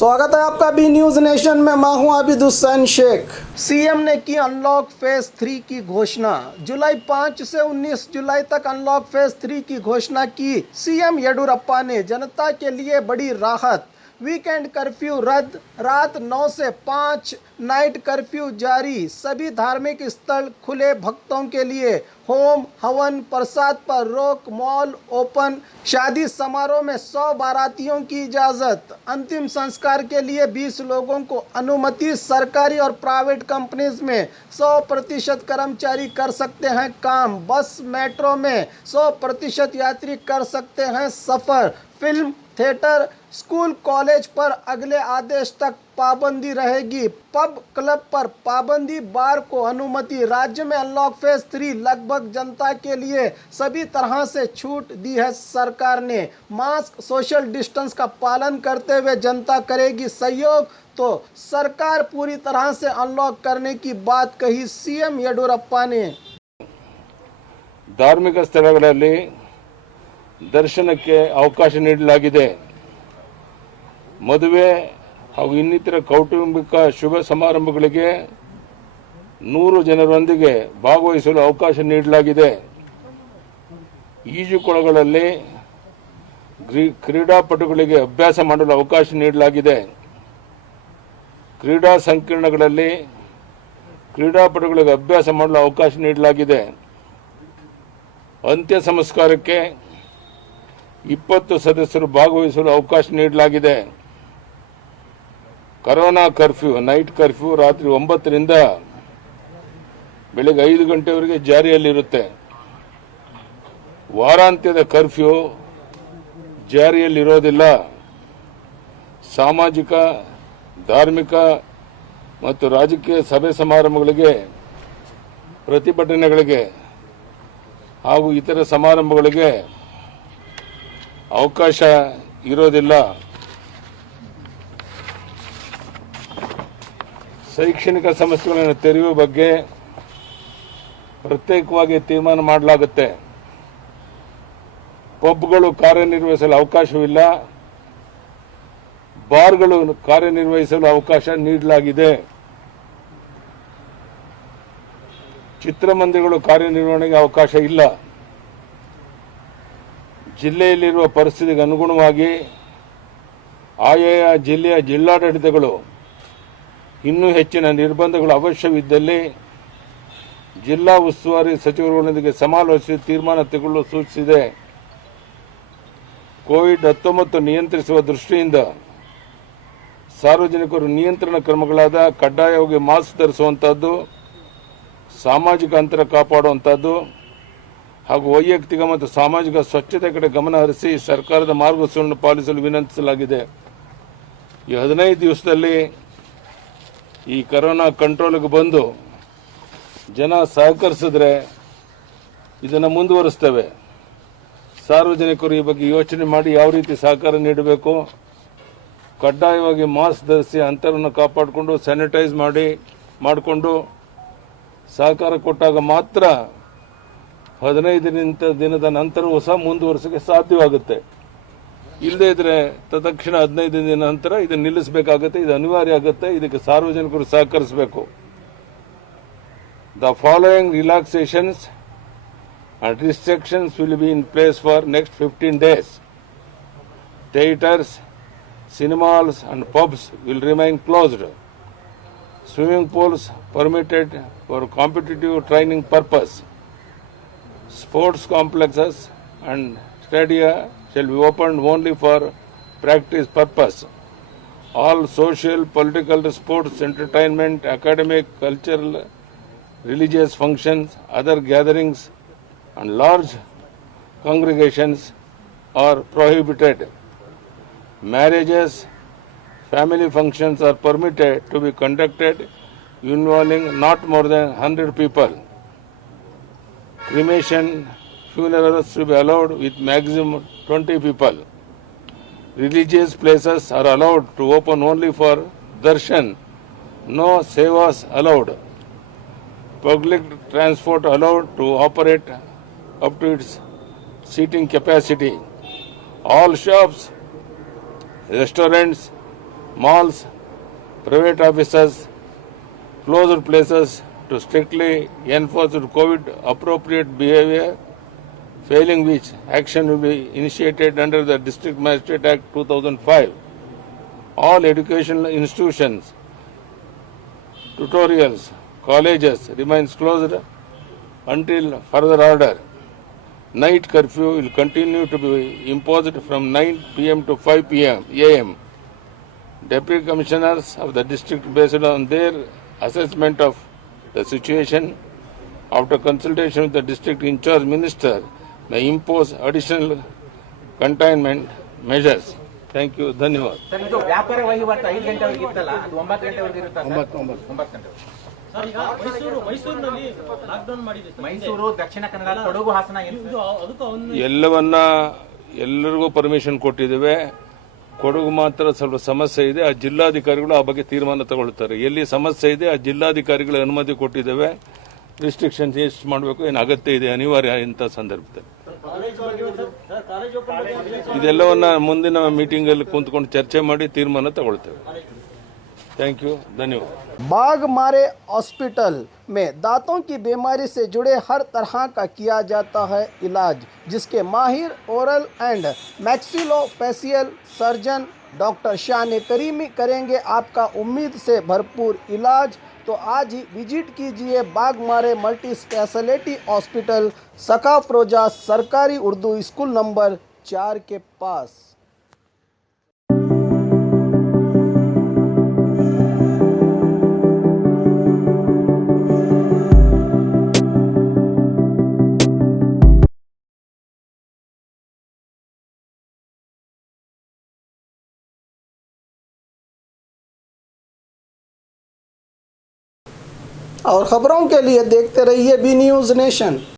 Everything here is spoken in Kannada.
स्वागत है आपका बी न्यूज नेशन में। मैं हूं आबिद हुसैन शेख। सीएम ने की अनलॉक फेज 3 की घोषणा। जुलाई 5 से 19 जुलाई तक अनलॉक फेज 3 की घोषणा की सीएम येडियुरप्पा ने। जनता के लिए बड़ी राहत, वीकेंड कर्फ्यू रद्द, रात 9 से 5 नाइट कर्फ्यू जारी, सभी धार्मिक स्थल खुले भक्तों के लिए, होम हवन प्रसाद पर रोक, मॉल ओपन, शादी समारोह में 100 बारातियों की इजाज़त, अंतिम संस्कार के लिए 20 लोगों को अनुमति, सरकारी और प्राइवेट कंपनीज में 100% कर्मचारी कर सकते हैं काम, बस मेट्रो में 100% यात्री कर सकते हैं सफ़र, फिल्म थिएटर स्कूल कॉलेज पर अगले आदेश तक पाबंदी रहेगी, पब क्लब पर पाबंदी, बार को अनुमति। राज्य में अनलॉक फेज 3 लगभग जनता के लिए सभी तरह से छूट दी है सरकार ने। मास्क सोशल डिस्टेंस का पालन करते हुए जनता करेगी सहयोग, तो सरकार पूरी तरह से अनलॉक करने की बात कही सीएम येडियुरप्पा ने। धार्मिक स्थಳಗಳಲ್ಲಿ ದರ್ಶನಕ್ಕೆ ಅವಕಾಶ ನೀಡಲಾಗಿದೆ। ಮದುವೆ ಹಾಗೂ ಇನ್ನಿತರ ಕೌಟುಂಬಿಕ ಶುಭ ಸಮಾರಂಭಗಳಿಗೆ 100 ಜನರೊಂದಿಗೆ ಭಾಗವಹಿಸಲು ಅವಕಾಶ ನೀಡಲಾಗಿದೆ। ಈಜುಕೊಳಗಳಲ್ಲಿ ಕ್ರೀಡಾಪಟುಗಳಿಗೆ ಅಭ್ಯಾಸ ಮಾಡಲು ಅವಕಾಶ ನೀಡಲಾಗಿದೆ। ಕ್ರೀಡಾ ಸಂಕೀರ್ಣಗಳಲ್ಲಿ ಕ್ರೀಡಾಪಟುಗಳಿಗೆ ಅಭ್ಯಾಸ ಮಾಡಲು ಅವಕಾಶ ನೀಡಲಾಗಿದೆ। ಅಂತ್ಯ ಸಂಸ್ಕಾರಕ್ಕೆ 20 ಸದಸ್ಯರು ಭಾಗವಹಿಸಲು ಅವಕಾಶ ನೀಡಲಾಗಿದೆ। ಕೊರೋನಾ ಕರ್ಫ್ಯೂ ನೈಟ್ ಕರ್ಫ್ಯೂ ರಾತ್ರಿ 9 ರಿಂದ ಬೆಳಗ್ಗೆ 5 ಗಂಟೆವರೆಗೆ ಜಾರಿಯಲ್ಲಿರುತ್ತೆ। ವಾರಾಂತ್ಯದ ಕರ್ಫ್ಯೂ ಜಾರಿಯಲ್ಲಿರೋದಿಲ್ಲ। ಸಾಮಾಜಿಕ, ಧಾರ್ಮಿಕ ಮತ್ತು ರಾಜಕೀಯ ಸಭೆ ಸಮಾರಂಭಗಳಿಗೆ, ಪ್ರತಿಭಟನೆಗಳಿಗೆ ಹಾಗೂ ಇತರ ಸಮಾರಂಭಗಳಿಗೆ ಅವಕಾಶ ಇರೋದಿಲ್ಲ। ಶೈಕ್ಷಣಿಕ ಸಂಸ್ಥೆಗಳನ್ನು ತೆರೆಯುವ ಬಗ್ಗೆ ಪ್ರತ್ಯೇಕವಾಗಿ ತೀರ್ಮಾನ ಮಾಡಲಾಗುತ್ತೆ। ಪಬ್ಗಳು ಕಾರ್ಯನಿರ್ವಹಿಸಲು ಅವಕಾಶವಿಲ್ಲ, ಬಾರ್ಗಳು ಕಾರ್ಯನಿರ್ವಹಿಸಲು ಅವಕಾಶ ನೀಡಲಾಗಿದೆ। ಚಿತ್ರಮಂದಿರಗಳು ಕಾರ್ಯನಿರ್ವಹಣೆಗೆ ಅವಕಾಶ ಇಲ್ಲ। ಜಿಲ್ಲೆಯಲ್ಲಿರುವ ಪರಿಸ್ಥಿತಿಗೆ ಅನುಗುಣವಾಗಿ ಆಯಾ ಜಿಲ್ಲೆಯ ಜಿಲ್ಲಾಡಳಿತಗಳು ಇನ್ನೂ ಹೆಚ್ಚಿನ ನಿರ್ಬಂಧಗಳು ಅವಶ್ಯವಿದ್ದಲ್ಲಿ ಜಿಲ್ಲಾ ಉಸ್ತುವಾರಿ ಸಚಿವರುಗಳೊಂದಿಗೆ ಸಮಾಲೋಚಿಸಿ ತೀರ್ಮಾನ ತೆಗೆದುಕೊಳ್ಳಲು ಸೂಚಿಸಿದೆ। ಕೋವಿಡ್-19 ನಿಯಂತ್ರಿಸುವ ದೃಷ್ಟಿಯಿಂದ ಸಾರ್ವಜನಿಕರು ನಿಯಂತ್ರಣ ಕ್ರಮಗಳಾದ ಕಡ್ಡಾಯವಾಗಿ ಮಾಸ್ಕ್ ಧರಿಸುವಂತಹದ್ದು, ಸಾಮಾಜಿಕ ಅಂತರ ಕಾಪಾಡುವಂತಹದ್ದು ಹಾಗೂ ವೈಯಕ್ತಿಕ ಮತ್ತು ಸಾಮಾಜಿಕ ಸ್ವಚ್ಛತೆ ಕಡೆ ಗಮನ ಹರಿಸಿ ಸರ್ಕಾರದ ಮಾರ್ಗಸೂಚಿಗಳನ್ನು ಪಾಲಿಸಲು ವಿನಂತಿಸಲಾಗಿದೆ। ಈ 15 ದಿವಸದಲ್ಲಿ ಈ ಕೊರೋನಾ ಕಂಟ್ರೋಲ್ಗೆ ಬಂದು ಜನ ಸಹಕರಿಸಿದ್ರೆ ಇದನ್ನು ಮುಂದುವರಿಸ್ತೇವೆ। ಸಾರ್ವಜನಿಕರು ಈ ಬಗ್ಗೆ ಯೋಚನೆ ಮಾಡಿ ಯಾವ ರೀತಿ ಸಹಕಾರ ನೀಡಬೇಕು, ಕಡ್ಡಾಯವಾಗಿ ಮಾಸ್ಕ್ ಧರಿಸಿ ಅಂತರವನ್ನು ಕಾಪಾಡಿಕೊಂಡು ಸ್ಯಾನಿಟೈಸ್ ಮಾಡಿಕೊಂಡು ಸಹಕಾರ ಕೊಟ್ಟಾಗ ಮಾತ್ರ 15 ದಿನದ ನಂತರವೂ ಸಹ ಮುಂದುವರಿಸಕ್ಕೆ ಸಾಧ್ಯವಾಗುತ್ತೆ। ಇಲ್ಲದೇ ಇದ್ರೆ ತತ್ಕ್ಷಣ 15 ದಿನ ನಂತರ ಇದನ್ನು ನಿಲ್ಲಿಸಬೇಕಾಗುತ್ತೆ, ಇದು ಅನಿವಾರ್ಯ ಆಗುತ್ತೆ। ಇದಕ್ಕೆ ಸಾರ್ವಜನಿಕರು ಸಹಕರಿಸಬೇಕು। The following relaxations and restrictions will be in place for next 15 days. Theatres, cinemas and pubs will remain closed. Swimming pools permitted for competitive training purpose. Sports complexes and stadia shall be opened only for practice purpose. All social, political, sports, entertainment, academic, cultural, religious functions, other gatherings and large congregations are prohibited. Marriages, family functions are permitted to be conducted involving not more than 100 people. Cremation, funerals to be allowed with maximum 20 people. Religious places are allowed to open only for darshan, no sevas allowed. Public transport allowed to operate up to its seating capacity. All shops, restaurants, malls, private offices, closed places to strictly enforce COVID appropriate behavior, failing which action will be initiated under the District Magistrate Act 2005. All educational institutions, tutorials, colleges remains closed until further order. Night curfew will continue to be imposed from 9 p.m. to 5 p.m. a.m. Deputy commissioners of the district, based on their assessment of the situation, after consultation with the district in charge minister, may impose additional containment measures. Thank you. Dhanyawad. Sir ಇದು ವ್ಯಾಪಾರ ವಹಿವಾಟು 5 ಗಂಟೆವರೆಗೆ ಇತ್ತಲ್ಲ ಅದು 9 ಗಂಟೆವರೆಗೆ ಇರುತ್ತಾ ಸರ್? 9 ಗಂಟೆ. ಸರ್ ಈಗ ಮೈಸೂರಿನಲ್ಲಿ ಲಾಕ್ಡೌನ್ ಮಾಡಿದೆ ಸರ್. ಮೈಸೂರು, ದಕ್ಷಿಣ ಕನ್ನಡ, ಕೊಡಗು, ಹಾಸನ ಅದಕ್ಕೆ ಎಲ್ಲರಿಗೂ ಪರ್ಮಿಷನ್ ಕೊಟ್ಟಿದ್ದೇವೆ. ಕೊಡಗು ಮಾತ್ರ ಸ್ವಲ್ಪ ಸಮಸ್ಯೆ ಇದೆ. ಆ ಜಿಲ್ಲಾಧಿಕಾರಿಗಳು ಆ ಬಗ್ಗೆ ತೀರ್ಮಾನ ತಗೊಳ್ತಾರೆ. ಎಲ್ಲಿ ಸಮಸ್ಯೆ ಇದೆ ಆ ಜಿಲ್ಲಾಧಿಕಾರಿಗಳ ಅನುಮತಿ ಕೊಟ್ಟಿದ್ದೇವೆ. ರಿಸ್ಟ್ರಿಕ್ಷನ್ಸ್ ಎಷ್ಟು ಮಾಡಬೇಕು, ಏನು ಅಗತ್ಯ ಇದೆ, ಅನಿವಾರ್ಯ ಇಂಥ ಸಂದರ್ಭದಲ್ಲಿ ಇದೆಲ್ಲವನ್ನ ಮುಂದಿನ ಮೀಟಿಂಗ್ ಅಲ್ಲಿ ಕುಂತ್ಕೊಂಡು ಚರ್ಚೆ ಮಾಡಿ ತೀರ್ಮಾನ ತಗೊಳ್ತೇವೆ. Thank you. धन्यवाद. बाघ मारे हॉस्पिटल में दांतों की बीमारी से जुड़े हर तरह का किया जाता है इलाज, जिसके माहिर oral and maxillofacial surgeon doctor शान करीमी करेंगे आपका उम्मीद से भरपूर इलाज। तो आज ही विजिट कीजिए बाघ मारे मल्टी स्पेशलिटी हॉस्पिटल, सकाफरोजा सरकारी उर्दू स्कूल नंबर 4 के पास। और खबरों के लिए देखते रहिए बी न्यूज़ नेशन।